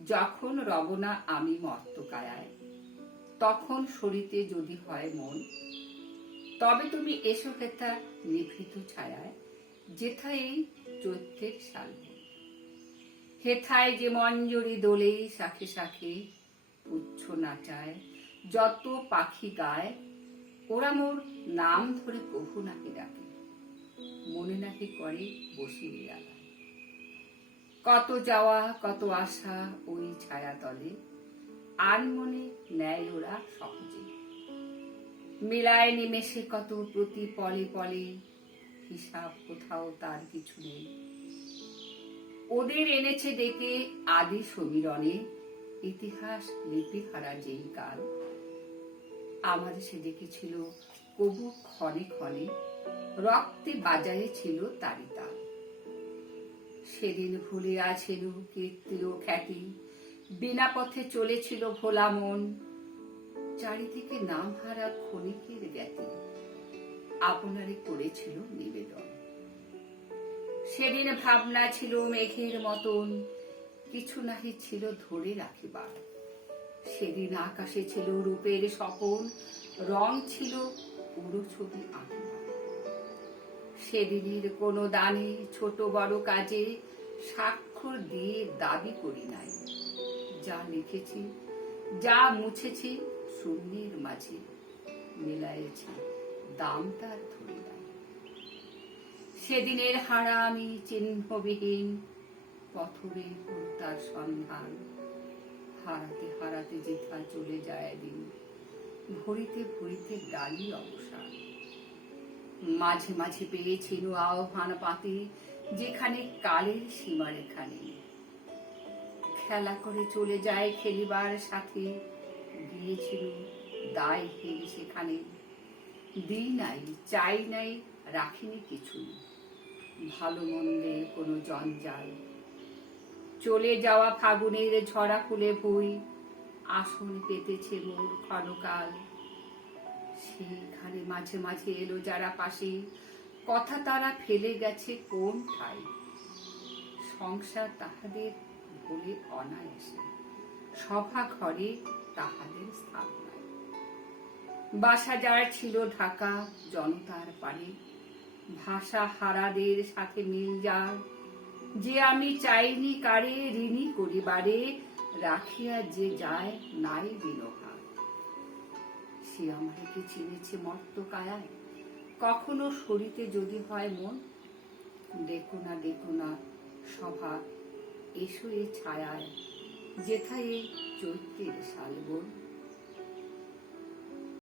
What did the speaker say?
যখন রবনা আমি মর্তকায়ায়, তখন সরিতে যদি হয় মন, তবে তুমি এসো হেথা নিভৃত ছায়ায়, যেথা এই চৈত্রের শালবন। হেথায় যে মঞ্জরি দোলে শাখে শাখে, পুচ্ছ নাচায়, যত পাখি গায়, ওরা মোর নাম ধরে কভু নাহি ডাকে, মনে নাহি করে বসি নিরালায়। কত যাওয়া কত আশা ওই ছায়া তলে, আনমনে নেয় ওরা সহজে। মেলায় নিমেষে কত প্রতি পলে পলে, হিসাব কোথাও তার কিছু নেই। ওদের এনেছে ডেকে আদি সমীরণে, ইতিহাস লিপি হারা যেই কাল। আমার সে ডেকেছিল কবু ক্ষণে ক্ষণে, রক্তে বাজারে ছিল তারি তাল। সেদিন ভুলিয়া ছিল কীর্তি ও খ্যাতি, বিনা পথে চলেছিল ভোলা মন। চারিদিকে নাম হারা ক্ষণিকের জ্ঞাতি, আপনারে করেছিল নিবেদন। সেদিন ভাবনা ছিল মেঘের মতন, কিছু নাহি ছিল ধরে রাখিবার। সেদিন আকাশে ছিল রূপের স্বপন, রং ছিল পুরো ছবি আঁকিবার। সেদিনের কোনো দানে ছোট বড় কাজে স্বাক্ষর দিয়ে দাবি করি নাই। যা লিখেছি, যা মুছেছি শূন্যের মাঝে, মেলায়েছি দাম তার ধরি নাই। সেদিনের হারা আমি চিহ্নবিহীন, পথবে তার সন্ধান। হারাতে হারাতে যেথা চলে যায় দিন, ভরিতে ভরিতে ডালি অবসান। মাঝে মাঝে পেয়েছিল আহ্বান পাতি, যেখানে কালের সীমারেখা নেই। খেলা করে চলে যায় খেলিবার সাথে, গিয়েছিল দায় হেরে সেখানে। দিই নাই, চাই নাই, রাখিনি কিছুই, ভালো মন্দের কোনো জঞ্জাল। চলে যাওয়া ফাগুনের ঝরা ফুলে ভুই, আসন পেতেছে মোর ক্ষণকাল। সেইখানে মাঝে মাঝে এলো যারা পাশে, কথা তারা ফেলে গেছে কোন ঠাই। সংসার তাহাদের ভুলে অনায়াসে, সভা ঘরে তাহাদের স্থান নাই। বাসা যার ছিল ঢাকা জনতার পারে, ভাষা হারাদের সাথে মিল যার। যে আমি চাইনি কারে ঋণী করিবারে, রাখিয়া যে যায় নাই বিনোভার। সে আমাকে কি চিনেছে মর্তকায়ায়, কখনো সরিতে যদি হয় মন। ডেকো না সভা, এসো এ ছায়ায়, যেথা এই চৈত্রের শালবন।